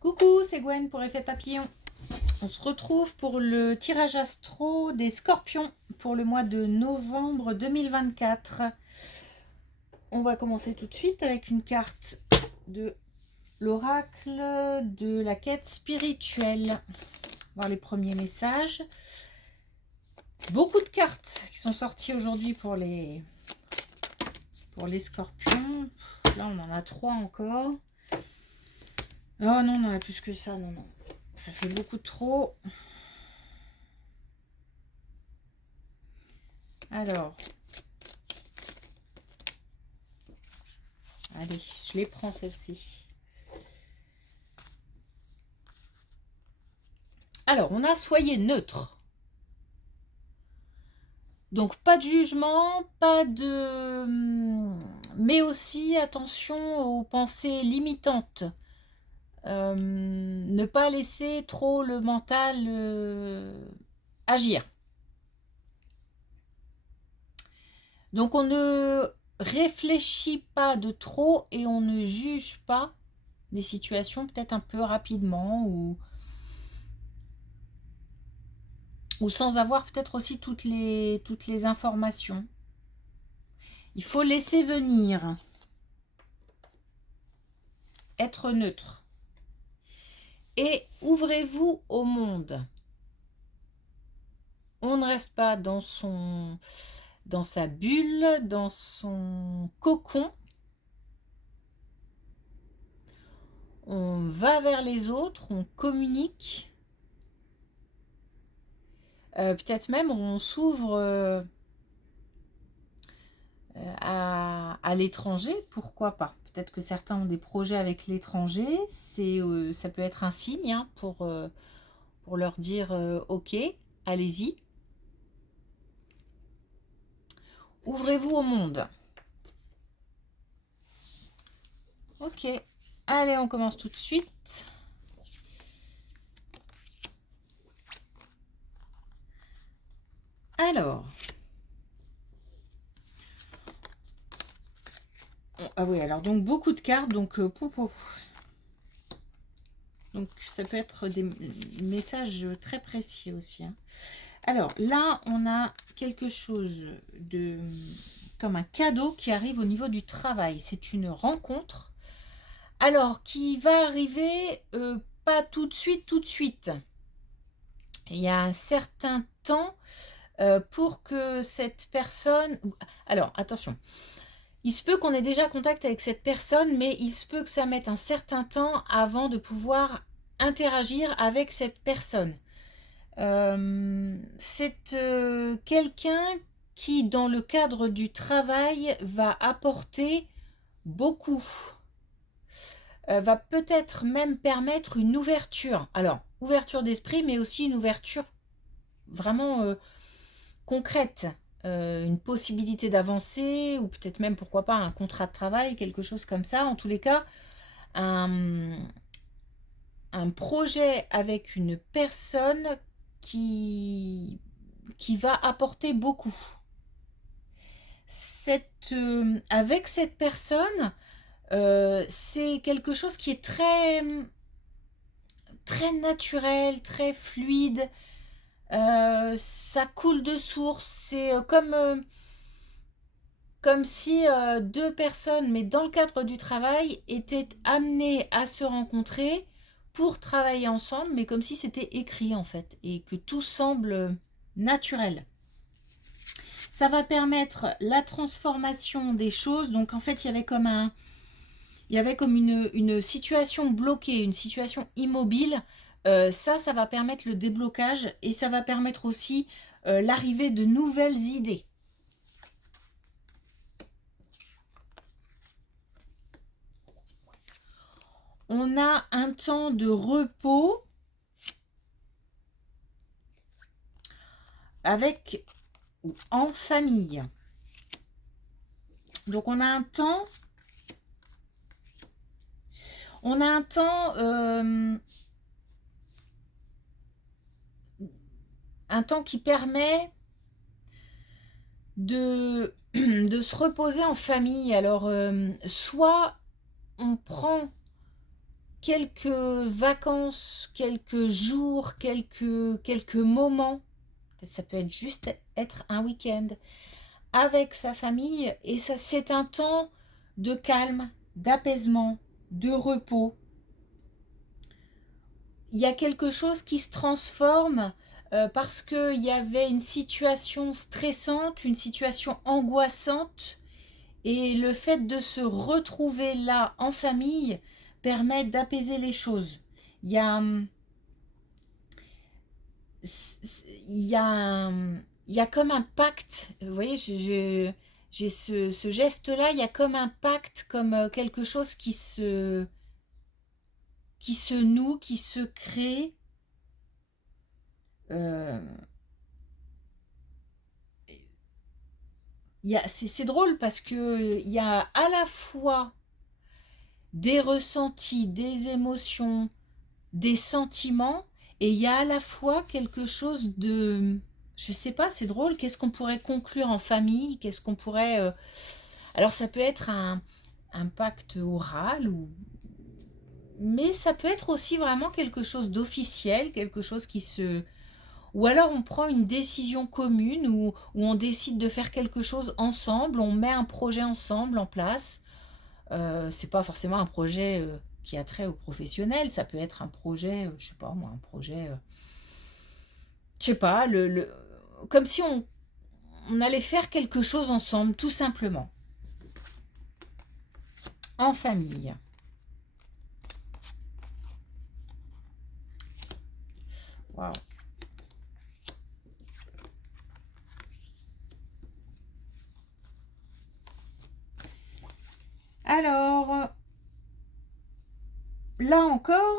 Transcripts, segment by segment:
Coucou, c'est Gwen pour Effet Papillon. On se retrouve pour le tirage astro des Scorpions pour le mois de novembre 2024. On va commencer tout de suite avec une carte de l'oracle de la quête spirituelle. Voir les premiers messages. Beaucoup de cartes qui sont sorties aujourd'hui pour les Scorpions. Là, on en a 3 encore. Oh non, on en a plus que ça, non. Ça fait beaucoup trop. Alors. Allez, je les prends celles-ci. Alors, on a soyez neutre. Donc, pas de jugement, pas de... Mais aussi, attention aux pensées limitantes. Ne pas laisser trop le mental agir. Donc, on ne réfléchit pas de trop et on ne juge pas des situations peut-être un peu rapidement ou sans avoir peut-être aussi toutes les informations. Il faut laisser venir. Être neutre. Et ouvrez-vous au monde. On ne reste pas dans sa bulle, dans son cocon. On va vers les autres, on communique. Peut-être même on s'ouvre à l'étranger, pourquoi pas. Peut-être que certains ont des projets avec l'étranger, ça peut être un signe hein, pour leur dire ok, allez-y. Ouvrez-vous au monde. Ok, allez, on commence tout de suite. Alors, ah oui, alors donc beaucoup de cartes, donc donc ça peut être des messages très précis aussi. Hein. Alors là, on a quelque chose de comme un cadeau qui arrive au niveau du travail. C'est une rencontre. Alors, qui va arriver pas tout de suite. Il y a un certain temps pour que cette personne... Alors, attention. Il se peut qu'on ait déjà contact avec cette personne, mais il se peut que ça mette un certain temps avant de pouvoir interagir avec cette personne. C'est quelqu'un qui, dans le cadre du travail, va apporter beaucoup. Va peut-être même permettre une ouverture. Alors, ouverture d'esprit, mais aussi une ouverture vraiment concrète. Une possibilité d'avancer, ou peut-être même, pourquoi pas, un contrat de travail, quelque chose comme ça. En tous les cas, un projet avec une personne qui va apporter beaucoup. Avec cette personne, c'est quelque chose qui est très naturel, très fluide. Ça coule de source. C'est comme si deux personnes, mais dans le cadre du travail, étaient amenées à se rencontrer pour travailler ensemble, mais comme si c'était écrit en fait, et que tout semble naturel. Ça va permettre la transformation des choses. Donc en fait, il y avait comme une situation bloquée, une situation immobile. Ça va permettre le déblocage et ça va permettre aussi l'arrivée de nouvelles idées. On a un temps de repos avec ou en famille. Donc on a un temps qui permet de se reposer en famille. Alors soit on prend quelques vacances, quelques jours, quelques moments. Ça peut être juste être un week-end avec sa famille. Et ça, c'est un temps de calme, d'apaisement, de repos. Il y a quelque chose qui se transforme parce qu'il y avait une situation stressante, une situation angoissante. Et le fait de se retrouver là en famille permet d'apaiser les choses. Il y a, il y a, il y a comme un pacte. Vous voyez, j'ai ce geste-là. Il y a comme un pacte, comme quelque chose qui se noue, qui se crée. Euh, c'est drôle parce que il y a à la fois des ressentis, des émotions, des sentiments, et il y a à la fois quelque chose de... Je sais pas, c'est drôle, qu'est-ce qu'on pourrait conclure en famille, qu'est-ce qu'on pourrait... Alors ça peut être un pacte oral, mais ça peut être aussi vraiment quelque chose d'officiel, quelque chose qui se... Ou alors on prend une décision commune, où on décide de faire quelque chose ensemble, on met un projet ensemble en place. C'est pas forcément un projet qui a trait aux professionnels, ça peut être un projet, je sais pas moi, un projet, je sais pas, comme si on allait faire quelque chose ensemble, tout simplement, en famille. Waouh. Alors, là encore,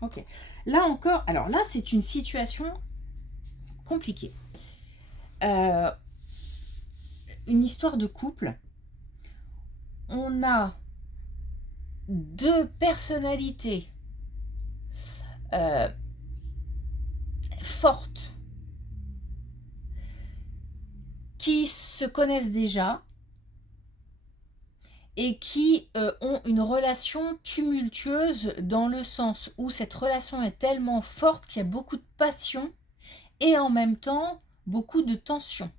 ok, là encore, alors là c'est une situation compliquée. Une histoire de couple. On a deux personnalités fortes qui se connaissent déjà et qui ont une relation tumultueuse dans le sens où cette relation est tellement forte qu'il y a beaucoup de passion et en même temps beaucoup de tension.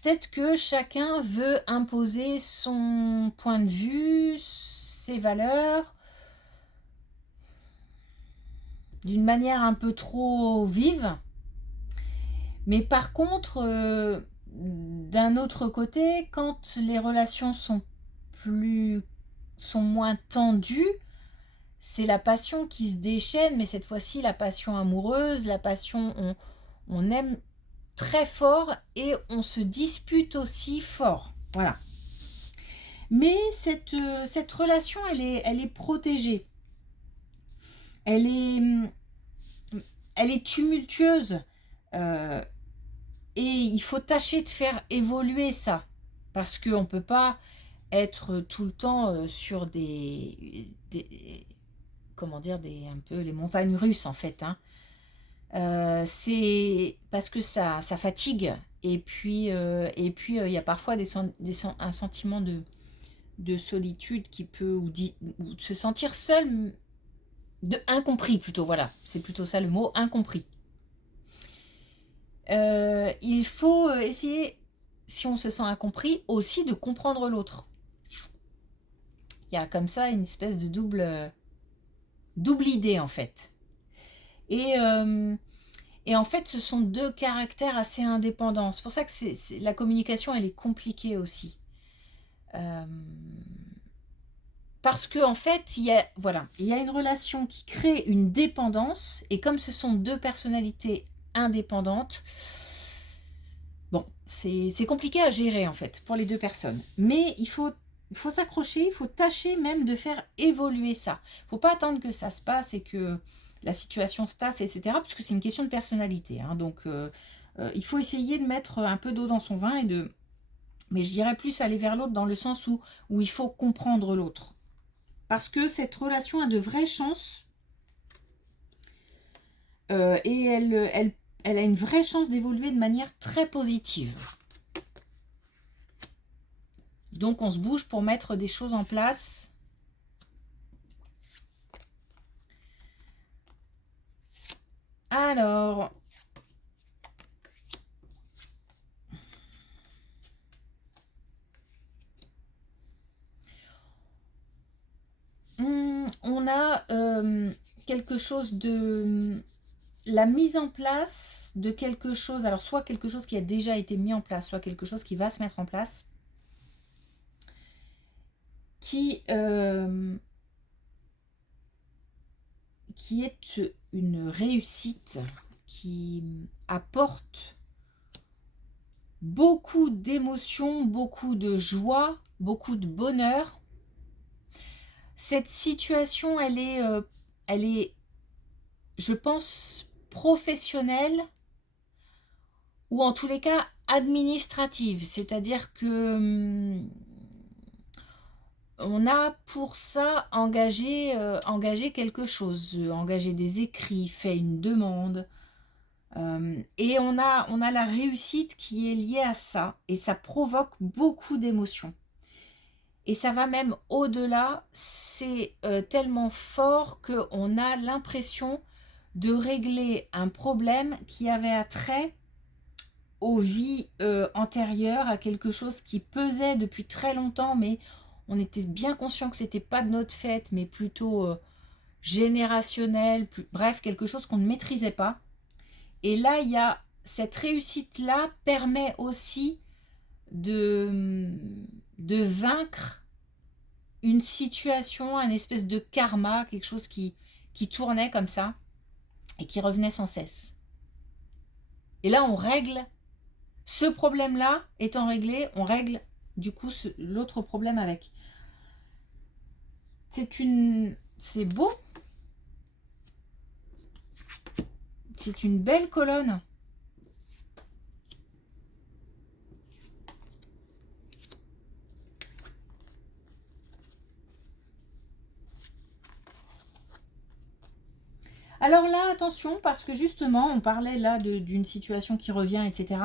Peut-être que chacun veut imposer son point de vue, ses valeurs, d'une manière un peu trop vive. Mais par contre, d'un autre côté, quand les relations sont moins tendues, c'est la passion qui se déchaîne, mais cette fois-ci la passion amoureuse, la passion, on aime très fort et on se dispute aussi fort. Voilà. Mais cette relation, elle est protégée. Elle est, elle est tumultueuse. Euh, et il faut tâcher de faire évoluer ça. Parce qu'on ne peut pas être tout le temps sur comment dire, un peu les montagnes russes en fait. Hein. C'est parce que ça fatigue. Et puis, il y a parfois un sentiment de solitude qui peut, ou de se sentir seul, de incompris plutôt, voilà. C'est plutôt ça le mot, incompris. Il faut essayer, si on se sent incompris, aussi de comprendre l'autre. Il y a comme ça une espèce de double idée en fait. Et en fait, ce sont deux caractères assez indépendants. C'est pour ça que la communication, elle est compliquée aussi. Parce que en fait, il y a une relation qui crée une dépendance, et comme ce sont deux personnalités indépendantes, bon, c'est compliqué à gérer en fait pour les deux personnes. Mais il faut s'accrocher, il faut tâcher même de faire évoluer ça. Il ne faut pas attendre que ça se passe et que la situation se tasse, etc. Parce que c'est une question de personnalité. Hein. Donc, il faut essayer de mettre un peu d'eau dans son vin mais je dirais plus aller vers l'autre dans le sens où il faut comprendre l'autre. Parce que cette relation a de vraies chances et elle a une vraie chance d'évoluer de manière très positive. Donc on se bouge pour mettre des choses en place. Alors, on a quelque chose de la mise en place de quelque chose, alors soit quelque chose qui a déjà été mis en place, soit quelque chose qui va se mettre en place, qui est une réussite, qui apporte beaucoup d'émotions, beaucoup de joie, beaucoup de bonheur. Cette situation, elle est, je pense, professionnelle ou en tous les cas administrative. C'est-à-dire que on a pour ça engagé quelque chose, engagé des écrits, fait une demande. Et on a la réussite qui est liée à ça. Et ça provoque beaucoup d'émotions. Et ça va même au-delà. C'est tellement fort qu'on a l'impression de régler un problème qui avait attrait aux vies antérieures, à quelque chose qui pesait depuis très longtemps, mais on était bien conscient que c'était pas de notre fait, mais plutôt générationnel, bref, quelque chose qu'on ne maîtrisait pas. Et là, il y a cette réussite-là permet aussi de vaincre une situation, un espèce de karma, quelque chose qui tournait comme ça et qui revenait sans cesse. Et là, on règle ce problème-là étant réglé, on règle du coup l'autre problème avec. C'est beau. C'est une belle colonne. Alors là, attention, parce que justement, on parlait là d'une situation qui revient, etc.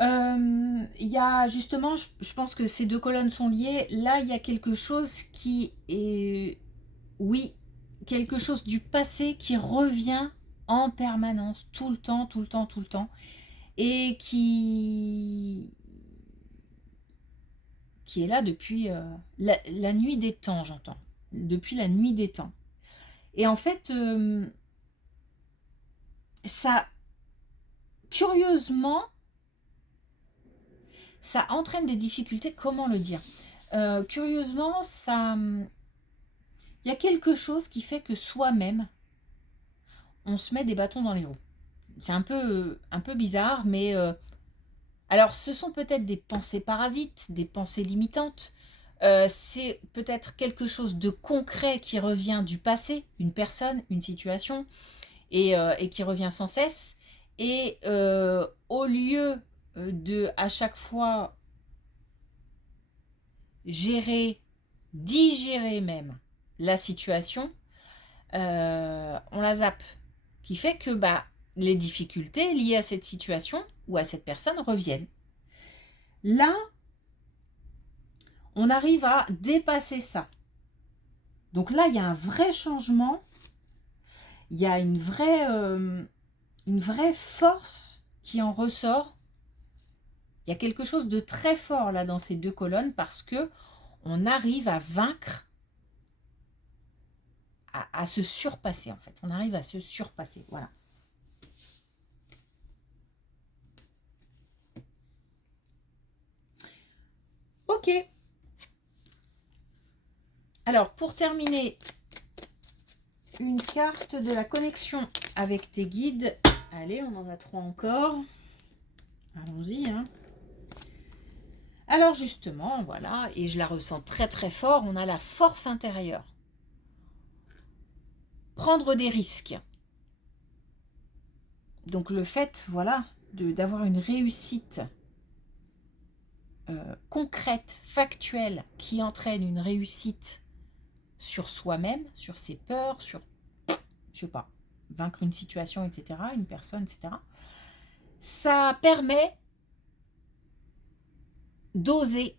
Il y a justement, je pense que ces deux colonnes sont liées. Là, il y a quelque chose qui est, oui, quelque chose du passé qui revient en permanence, tout le temps, tout le temps, tout le temps, et qui est là depuis la nuit des temps, j'entends. Depuis la nuit des temps. Et en fait, ça, curieusement, ça entraîne des difficultés. Comment le dire curieusement, il y a quelque chose qui fait que soi-même, on se met des bâtons dans les roues. C'est un peu bizarre, mais alors ce sont peut-être des pensées parasites, des pensées limitantes. C'est peut-être quelque chose de concret qui revient du passé, une personne, une situation, et qui revient sans cesse. Et au lieu de à chaque fois gérer, digérer même la situation, on la zappe. Qui fait que les difficultés liées à cette situation ou à cette personne reviennent. Là, on arrive à dépasser ça. Donc là, il y a un vrai changement. Il y a une vraie force qui en ressort. Il y a quelque chose de très fort là dans ces deux colonnes parce que on arrive à vaincre, à se surpasser en fait. On arrive à se surpasser, voilà. Ok. Alors, pour terminer, une carte de la connexion avec tes guides. Allez, on en a 3 encore. Allons-y, hein. Alors justement, voilà, et je la ressens très très fort, on a la force intérieure. Prendre des risques. Donc le fait, voilà, d'avoir une réussite concrète, factuelle, qui entraîne une réussite sur soi-même, sur ses peurs, sur, je sais pas, vaincre une situation, etc., une personne, etc. Ça permet d'oser,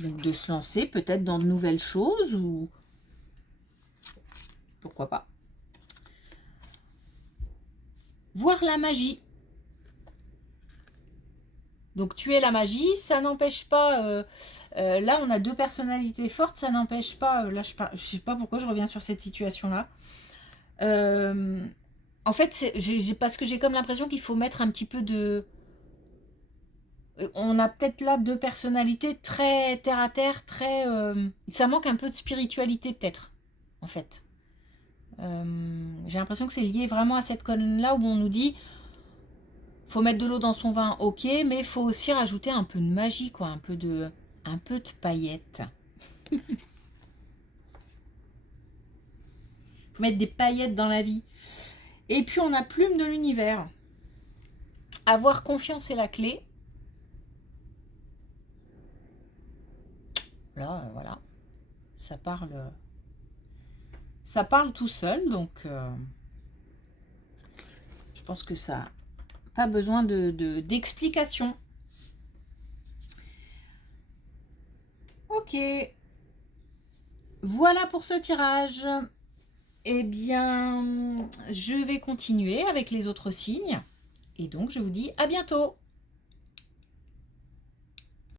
Donc de se lancer peut-être dans de nouvelles choses ou pourquoi pas. Voir la magie. Donc tuer la magie, ça n'empêche pas... là, on a deux personnalités fortes, ça n'empêche pas... là, je sais pas pourquoi je reviens sur cette situation-là. En fait, parce que j'ai comme l'impression qu'il faut mettre un petit peu de... On a peut-être là deux personnalités très terre à terre, très... ça manque un peu de spiritualité peut-être, en fait. J'ai l'impression que c'est lié vraiment à cette colonne-là où on nous dit faut mettre de l'eau dans son vin, ok, mais il faut aussi rajouter un peu de magie, quoi, un peu de paillettes. Faut mettre des paillettes dans la vie. Et puis on a plume de l'univers. Avoir confiance est la clé. Là, voilà, ça parle tout seul, donc je pense que ça n'a pas besoin d'explication. Ok, voilà pour ce tirage. Eh bien, je vais continuer avec les autres signes, et donc je vous dis à bientôt.